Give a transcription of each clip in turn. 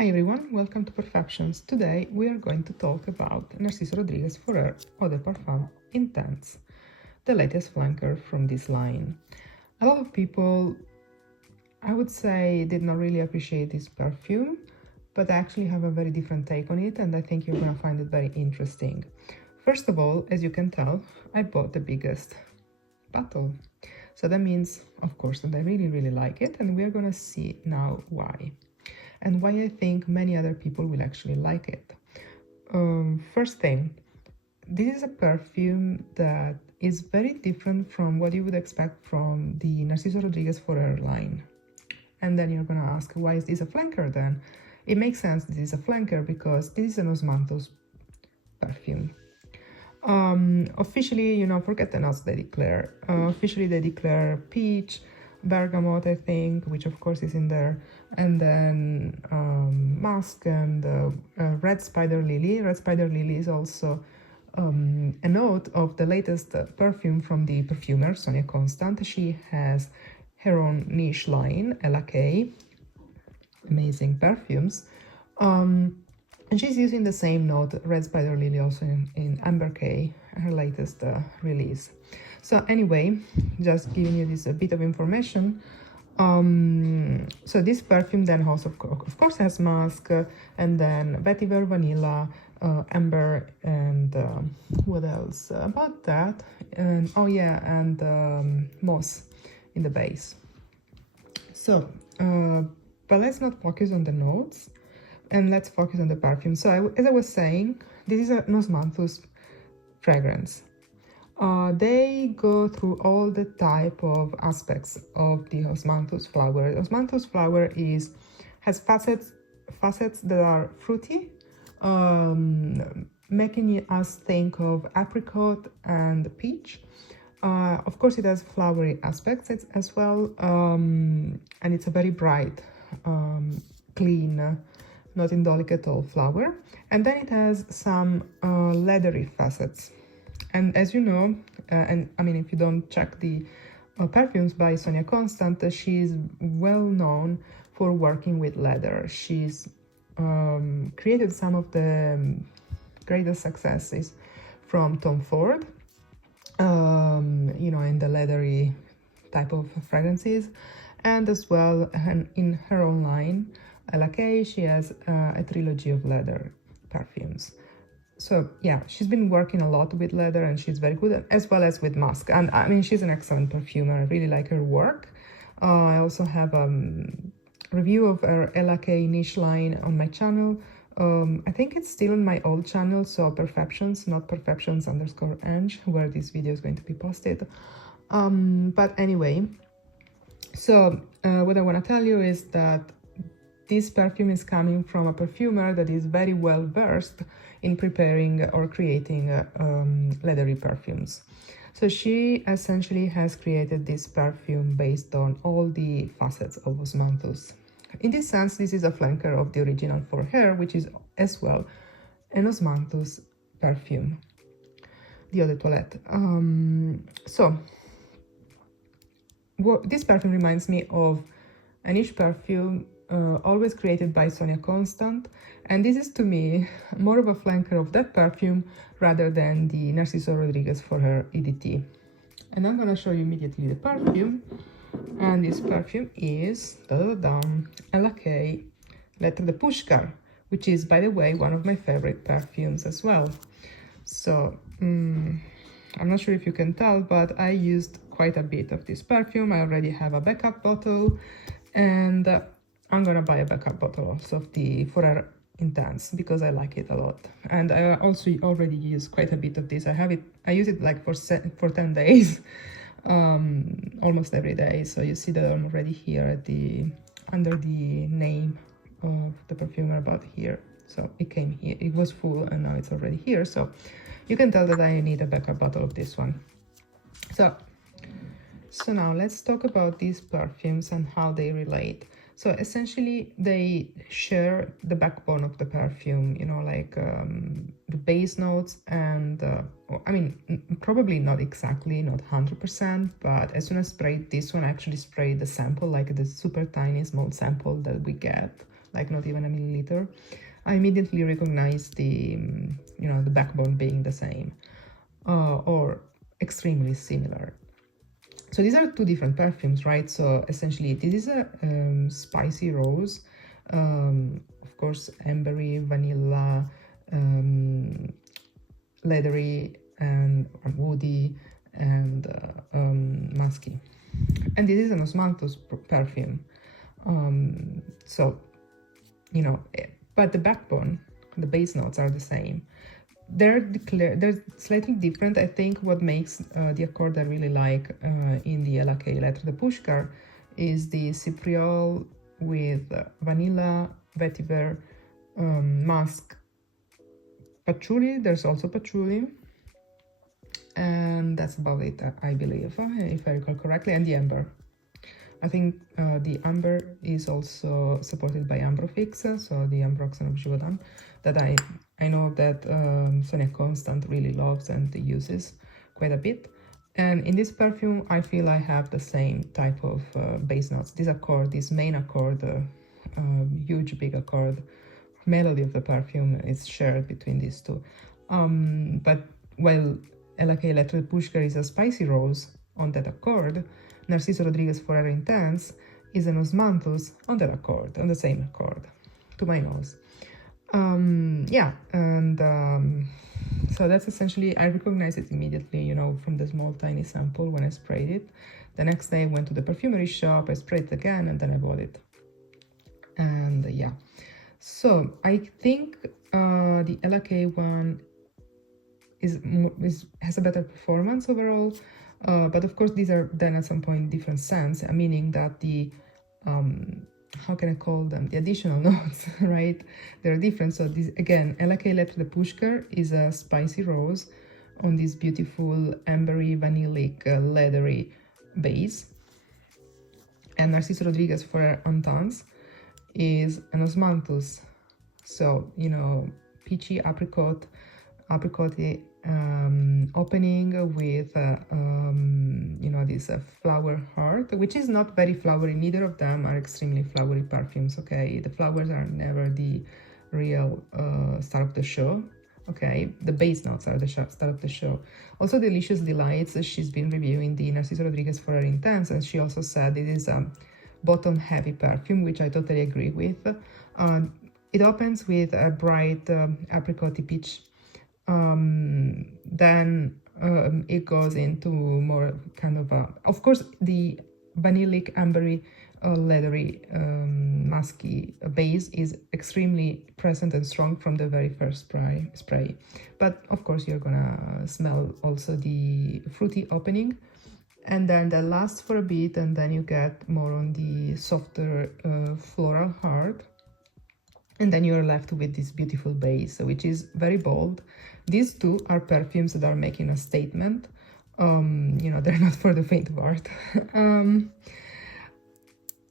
Hi everyone, welcome to Perfections. Today we are going to talk about Narciso Rodriguez for her Eau de Parfum Intense, the latest flanker from this line. A lot of people, I would say, did not really appreciate this perfume, but I actually have a very different take on it, and I think you're going to find it very interesting. First of all, as you can tell, I bought the biggest bottle. So that means, of course, that I really like it, and we're going to see now why. And why I think many other people will actually like it. First thing, this is a perfume that is very different from what you would expect from the Narciso Rodriguez for her line. And then you're gonna ask, why is this a flanker then? It makes sense this is a flanker because this is an Osmanthus perfume. Officially, forget the notes they declare. Officially they declare peach, bergamot, I think, which of course is in there, and then musk and red spider lily. Red spider lily is also a note of the latest perfume from the perfumer Sonia Constant. She has her own niche line, LK, amazing perfumes, and she's using the same note, red spider lily, also in Amber K, her latest release. So anyway, just giving you this a bit of information. So this perfume then also, of course, has musk, and then vetiver, vanilla, amber, and what else about that? And oh yeah, and moss in the base. So, but let's not focus on the notes, and let's focus on the perfume. So as I was saying, this is an Osmanthus fragrance. They go through all the type of aspects of the Osmanthus flower. Osmanthus flower has facets that are fruity, making us think of apricot and peach. Of course, it has flowery aspects as well, and it's a very bright, clean, not indolic at all flower. And then it has some leathery facets. And as you know, and I mean, if you don't check the perfumes by Sonia Constant, she's well known for working with leather. She's created some of the greatest successes from Tom Ford, in the leathery type of fragrances, and as well in her own line, LK, she has a trilogy of leather perfumes. So yeah, she's been working a lot with leather and she's very good, as well as with musk. And I mean, she's an excellent perfumer. I really like her work. I also have a review of her LK niche line on my channel. I think it's still on my old channel, so Perfections, not Perfections_Eng, where this video is going to be posted. But anyway, so what I want to tell you is that this perfume is coming from a perfumer that is very well versed in preparing or creating leathery perfumes. So she essentially has created this perfume based on all the facets of Osmanthus. In this sense, this is a flanker of the original for her, which is as well an Osmanthus perfume, the Eau de Toilette. This perfume reminds me of a niche perfume always created by Sonia Constant, and this is to me more of a flanker of that perfume rather than the Narciso Rodriguez for her EDT. And I'm gonna show you immediately the perfume, and this perfume is LK Lettre de Pushkar, which is, by the way, one of my favorite perfumes as well. So I'm not sure if you can tell, but I used quite a bit of this perfume. I already have a backup bottle, and I'm gonna buy a backup bottle also of the Forer Intense because I like it a lot. And I also already use quite a bit of this. I use it like for 10 days, almost every day. So you see that I'm already here at under the name of the perfumer about here. So it came here, it was full, and now it's already here. So you can tell that I need a backup bottle of this one. So now let's talk about these perfumes and how they relate. So essentially they share the backbone of the perfume, like the base notes, and I mean, probably not exactly, not 100%, but as soon as I sprayed this one, I actually sprayed the sample, like the super tiny small sample that we get like not even a milliliter, I immediately recognize the, the backbone being the same or extremely similar. So these are two different perfumes, right? So essentially, this is a spicy rose, of course, ambery, vanilla, leathery, and woody, and musky. And this is an osmanthus perfume. So, but the backbone, the base notes are the same. They're slightly different. I think what makes the accord I really like in the LK Lettre de Pushkar is the cipriol with vanilla, vetiver, musk, patchouli. There's also patchouli, and that's about it, I believe, if I recall correctly, and the amber. I think the amber is also supported by Ambrofix, so the ambroxan of Givaudan, that I know that Sonia Constant really loves and uses quite a bit. And in this perfume, I feel I have the same type of base notes. This accord, this main accord, huge big accord, melody of the perfume is shared between these two. But while LK Lettre de Pushkar is a spicy rose on that accord, Narciso Rodriguez Forever Intense is an osmanthus on that accord, on the same accord, to my nose. Yeah, and so that's essentially, I recognized it immediately, from the small tiny sample when I sprayed it. The next day I went to the perfumery shop, I sprayed it again, and then I bought it. And yeah, so I think the LK one has a better performance overall, but of course these are then at some point different scents, meaning that the how can I call them, the additional notes, right, they're different. So this again, LK Lettre de Pushkar is a spicy rose on this beautiful ambery, vanillic, leathery base, and Narciso Rodriguez Forever Intense is an osmanthus, so peachy apricot opening with this flower heart, which is not very flowery. Neither of them are extremely flowery perfumes, okay? The flowers are never the real star of the show, okay? The base notes are the star of the show. Also, Delicious Delights, she's been reviewing the Narciso Rodriguez Forever Intense, and she also said it is a bottom heavy perfume, which I totally agree with. It opens with a bright apricot peach. Then it goes into more kind of course, the vanillic, ambery, leathery, musky base is extremely present and strong from the very first spray. But of course, you're gonna smell also the fruity opening, and then that lasts for a bit, and then you get more on the softer floral heart. And then you're left with this beautiful base, which is very bold. These two are perfumes that are making a statement. They're not for the faint of heart.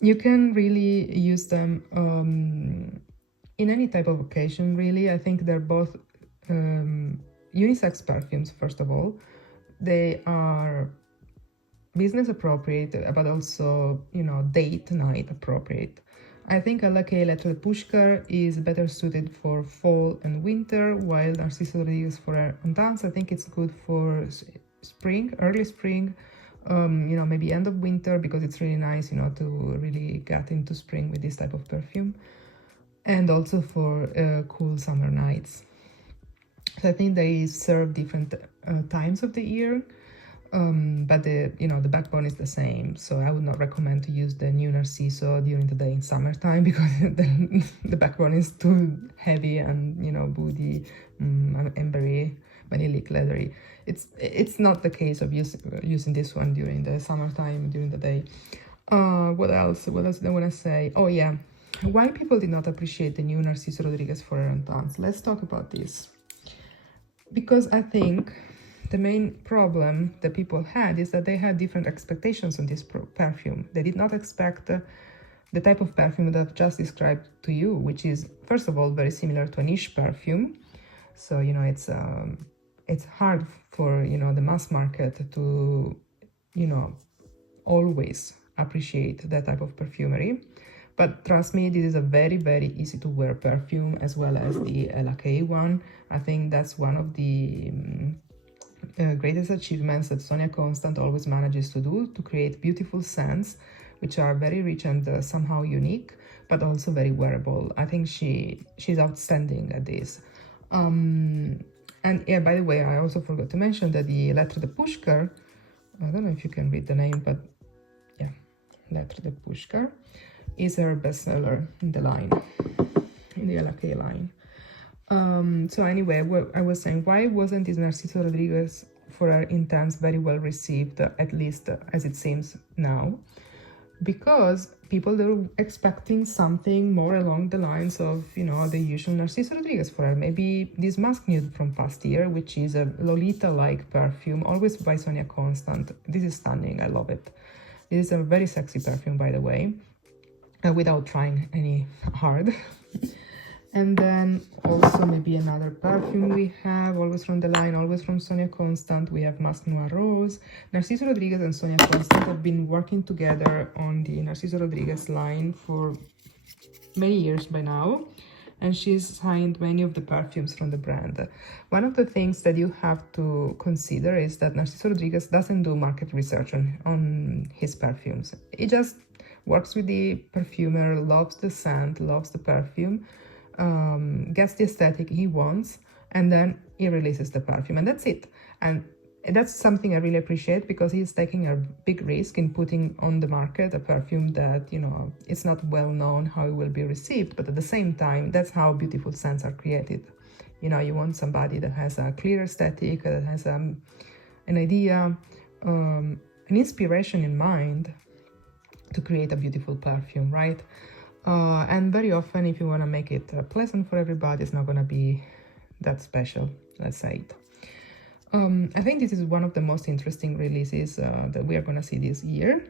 You can really use them in any type of occasion, really. I think they're both unisex perfumes, first of all. They are business appropriate, but also, date night appropriate. I think LK Lettre de Pushkar is better suited for fall and winter, while Narciso Rodriguez Forever Intense, I think it's good for spring, early spring, maybe end of winter, because it's really nice, to really get into spring with this type of perfume, and also for cool summer nights. So I think they serve different times of the year. But the backbone is the same, so I would not recommend to use the new Narciso during the day in summertime, because the backbone is too heavy and woody, ambery, vanillic, leathery. It's not the case of using this one during the summertime, during the day. What else do I want to say? Oh yeah, why people did not appreciate the new Narciso Rodriguez Forever Intense. Let's talk about this, because I think the main problem that people had is that they had different expectations on this perfume. They did not expect the type of perfume that I've just described to you, which is, first of all, very similar to a niche perfume. So, it's hard for, the mass market to, always appreciate that type of perfumery. But trust me, this is a very easy to wear perfume, as well as the Ella K one. I think that's one of the greatest achievements that Sonia Constant always manages to do, to create beautiful scents which are very rich and somehow unique, but also very wearable. I think she's outstanding at this. And yeah, by the way, I also forgot to mention that the Lettre de Pushkar, I don't know if you can read the name, but yeah, Lettre de Pushkar is her bestseller in the line, in the LK line. So anyway, what I was saying, why wasn't this Narciso Rodriguez for her intense very well received, at least as it seems now? Because people were expecting something more along the lines of, you know, the usual Narciso Rodriguez for her. Maybe this Musk Nude from past year, which is a Lolita-like perfume, always by Sonia Constant. This is stunning, I love it. This is a very sexy perfume, by the way, without trying any hard. And then also maybe another perfume we have, always from the line, always from Sonia Constant. We have Masque Noir Rose. Narciso Rodriguez and Sonia Constant have been working together on the Narciso Rodriguez line for many years by now. And she's signed many of the perfumes from the brand. One of the things that you have to consider is that Narciso Rodriguez doesn't do market research on his perfumes. He just works with the perfumer, loves the scent, loves the perfume, gets the aesthetic he wants, and then he releases the perfume, and that's it. And that's something I really appreciate, because he's taking a big risk in putting on the market a perfume that, you know, it's not well known how it will be received, but at the same time, that's how beautiful scents are created. You know, you want somebody that has a clear aesthetic, that has an idea, an inspiration in mind to create a beautiful perfume, right? And very often, if you want to make it pleasant for everybody, it's not going to be that special, let's say it. I think this is one of the most interesting releases that we are going to see this year.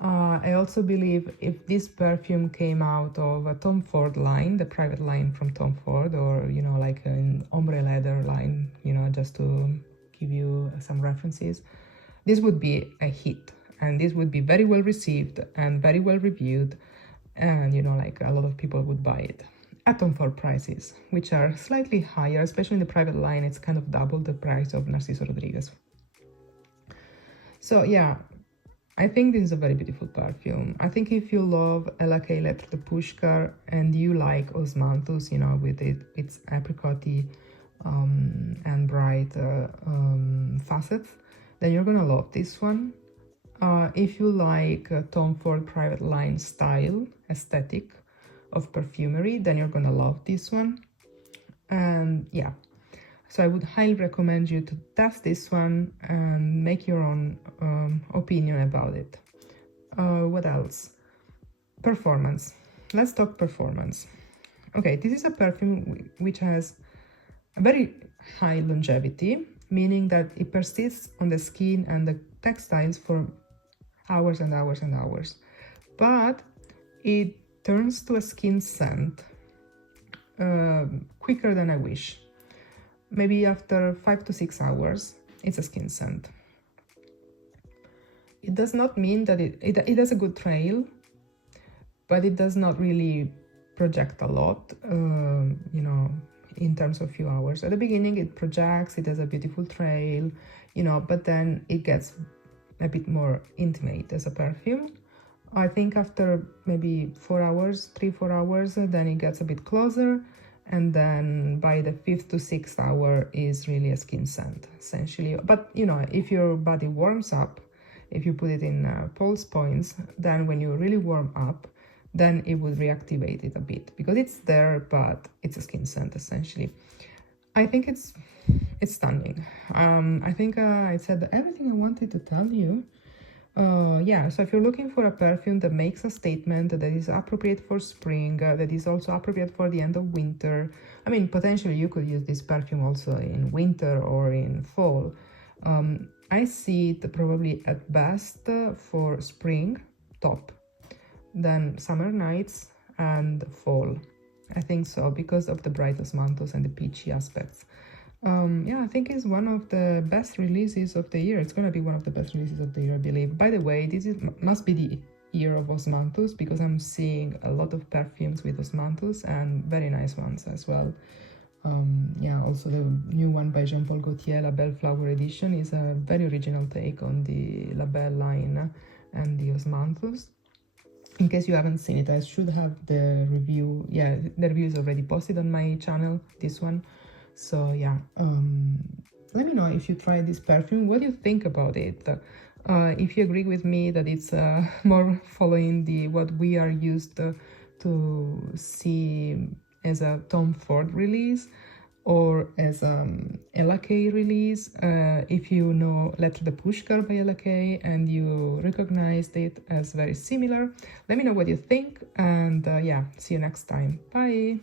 I also believe if this perfume came out of a Tom Ford line, the private line from Tom Ford, or, you know, like an ombre leather line, you know, just to give you some references, this would be a hit, and this would be very well received and very well reviewed, and, you know, like a lot of people would buy it at Tom Ford prices, which are slightly higher, especially in the private line. It's kind of double the price of Narciso Rodriguez. So yeah, I think this is a very beautiful perfume. I think if you love Ella K Lettre de Pushkar and you like Osmanthus, you know, with its apricot-y and bright facets, then you're gonna love this one. If you like Tom Ford private line style aesthetic of perfumery, then you're gonna love this one. And yeah, so I would highly recommend you to test this one and make your own opinion about it. What else? Performance. Let's talk performance. Okay, this is a perfume which has a very high longevity, meaning that it persists on the skin and the textiles for hours and hours and hours, but it turns to a skin scent quicker than I wish. Maybe after 5 to 6 hours, it's a skin scent. It does not mean that it has a good trail, but it does not really project a lot, you know, in terms of few hours. At the beginning, it projects, it has a beautiful trail, you know, but then it gets a bit more intimate as a perfume. I think after maybe 4 hours, 3-4 hours, then it gets a bit closer, and then by the 5th to 6th hour is really a skin scent, essentially. But, you know, if your body warms up, if you put it in pulse points, then when you really warm up, then it would reactivate it a bit, because it's there, but it's a skin scent, essentially. I think it's stunning. I think I said everything I wanted to tell you. Yeah, so if you're looking for a perfume that makes a statement, that is appropriate for spring, that is also appropriate for the end of winter, I mean, potentially you could use this perfume also in winter or in fall. I see it probably at best for spring, top, then summer nights and fall. I think so, because of the bright osmanthus and the peachy aspects. Yeah, I think it's one of the best releases of the year. It's gonna be one of the best releases of the year, I believe. By the way, this must be the year of osmanthus, because I'm seeing a lot of perfumes with osmanthus and very nice ones as well. Yeah, also the new one by Jean Paul Gaultier, La Belle Flower Edition, is a very original take on the La Belle line and the osmanthus. In case you haven't seen it, I should have the review. Yeah, the review is already posted on my channel, this one. So yeah, let me know if you try this perfume, what do you think about it? If you agree with me that it's more following the what we are used to see as a Tom Ford release, or as Ella Kay release. If you know Lettre de Pushkar by Ella Kay and you recognized it as very similar, let me know what you think, and yeah, see you next time. Bye!